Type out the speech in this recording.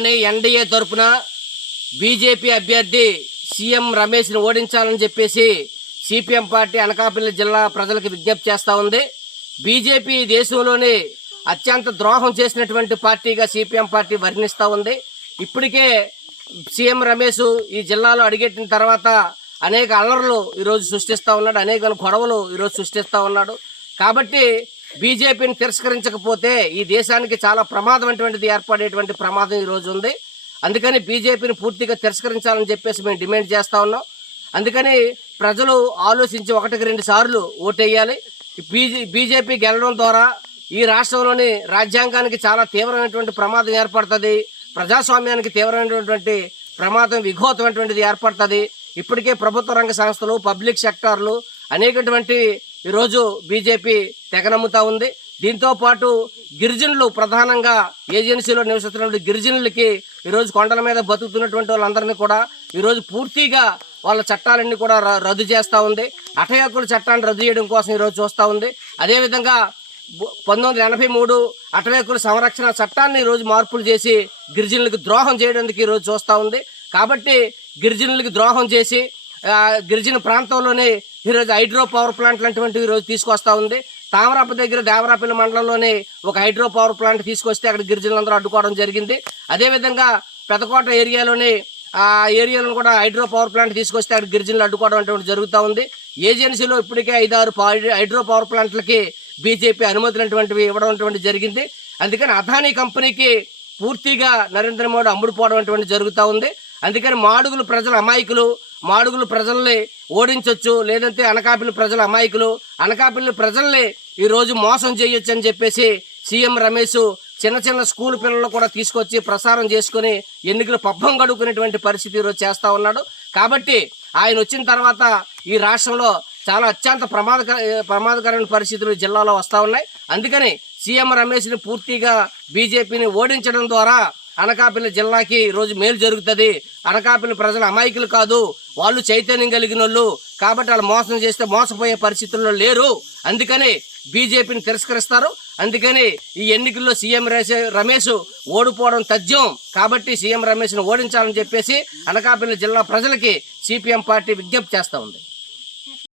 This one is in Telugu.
జిల్లాలోని ఎన్డీఏ తరపున బీజేపీ అభ్యర్థి సీఎం రమేష్ని ఓడించాలని చెప్పేసి సిపిఎం పార్టీ అనకాపల్లి జిల్లా ప్రజలకు విజ్ఞప్తి చేస్తూ ఉంది. బీజేపీ దేశంలోనే అత్యంత ద్రోహం చేసినటువంటి పార్టీగా సిపిఎం పార్టీ వర్ణిస్తూ ఉంది. ఇప్పటికే సీఎం రమేష్ ఈ జిల్లాలో అడిగెట్టిన తర్వాత అనేక అల్లర్లు ఈరోజు సృష్టిస్తూ ఉన్నాడు. అనేక గొడవలు ఈరోజు సృష్టిస్తూ ఉన్నాడు. కాబట్టి బీజేపీని తిరస్కరించకపోతే ఈ దేశానికి చాలా ప్రమాదం అటువంటిది ఏర్పడేటువంటి ప్రమాదం ఈరోజు ఉంది. అందుకని బీజేపీని పూర్తిగా తిరస్కరించాలని చెప్పేసి మేము డిమాండ్ చేస్తూ ఉన్నాం. అందుకని ప్రజలు ఆలోచించి ఒకటికి రెండు సార్లు ఓటేయాలి. బీజే బీజేపీ గెలడం ద్వారా ఈ రాష్ట్రంలోని రాజ్యాంగానికి చాలా తీవ్రమైనటువంటి ప్రమాదం ఏర్పడుతుంది. ప్రజాస్వామ్యానికి తీవ్రమైనటువంటి ప్రమాదం విఘోతమైనటువంటిది ఏర్పడుతుంది. ఇప్పటికే ప్రభుత్వ రంగ సంస్థలు పబ్లిక్ సెక్టార్లు అనేకటువంటి ఈరోజు బీజేపీ తెగనమ్ముతా ఉంది. దీంతో పాటు గిరిజనులు ప్రధానంగా ఏజెన్సీలో నివసిస్తున్నటువంటి గిరిజనులకి ఈరోజు కొండల మీద బతుకుతున్నటువంటి వాళ్ళందరినీ కూడా ఈరోజు పూర్తిగా వాళ్ళ చట్టాలన్నీ కూడా ర- రద్దు చేస్తూ ఉంది. అటయాకుల చట్టాన్ని రద్దు చేయడం కోసం ఈరోజు చూస్తూ ఉంది. అదేవిధంగా పంతొమ్మిది వందల ఎనభై మూడు అటవీ సంరక్షణ చట్టాన్ని ఈరోజు మార్పులు చేసి గిరిజనులకు ద్రోహం చేయడానికి ఈరోజు చూస్తూ ఉంది. కాబట్టి గిరిజనులకు ద్రోహం చేసి గిరిజన ప్రాంతంలోనే ఈరోజు హైడ్రో పవర్ ప్లాంట్ లాంటివంటివి ఈరోజు తీసుకొస్తా ఉంది. తామరాప దగ్గర దేవరాపల్లి మండలంలోనే ఒక హైడ్రో పవర్ ప్లాంట్ తీసుకొస్తే అక్కడ గిరిజనులందరూ అడ్డుకోవడం జరిగింది. అదేవిధంగా పెదకోట ఏరియాలోనే ఆ ఏరియాలో కూడా హైడ్రో పవర్ ప్లాంట్ తీసుకొస్తే అక్కడ గిరిజనులు అడ్డుకోవడం అటువంటి జరుగుతూ ఉంది. ఏజెన్సీలో ఇప్పటికే ఐదారు హైడ్రో పవర్ ప్లాంట్లకి బీజేపీ అనుమతులు అటువంటివి ఇవ్వడం అటువంటి జరిగింది. అందుకని అదానీ కంపెనీకి పూర్తిగా నరేంద్ర మోడీ అమ్ముడుపోవడం అటువంటి జరుగుతూ ఉంది. అందుకని మాడుగులు ప్రజల అమాయకులు మాడుగులు ప్రజల్ని ఓడించవచ్చు లేదంటే అనకాపల్లి ప్రజల అమాయకులు అనకాపల్లి ప్రజల్ని ఈరోజు మోసం చేయొచ్చు అని చెప్పేసి సీఎం రమేష్ చిన్న చిన్న స్కూల్ పిల్లలు కూడా తీసుకొచ్చి ప్రసారం చేసుకుని ఎన్నికలు పబ్బం గడుకునేటువంటి పరిస్థితి ఈరోజు చేస్తూ ఉన్నాడు. కాబట్టి ఆయన వచ్చిన తర్వాత ఈ రాష్ట్రంలో చాలా అత్యంత ప్రమాదకర ప్రమాదకరమైన పరిస్థితులు జిల్లాలో వస్తూ ఉన్నాయి. అందుకని సీఎం రమేష్ని పూర్తిగా బీజేపీని ఓడించడం ద్వారా అనకాపల్లి జిల్లాకి ఈరోజు రోజు మేలు జరుగుతుంది. అనకాపల్లి ప్రజలు అమాయకులు కాదు. వాళ్ళు చైతన్యం కలిగిన వాళ్ళు కాబట్టి వాళ్ళు మోసం చేస్తే మోసపోయే పరిస్థితుల్లో లేరు. అందుకని బీజేపీని తిరస్కరిస్తారు. అందుకని ఈ ఎన్నికల్లో సీఎం రమేష్ ఓడిపోవడం తథ్యం. కాబట్టి సీఎం రమేష్ను ఓడించాలని చెప్పేసి అనకాపల్లి జిల్లా ప్రజలకి సిపిఎం పార్టీ విజ్ఞప్తి చేస్తూ ఉంది.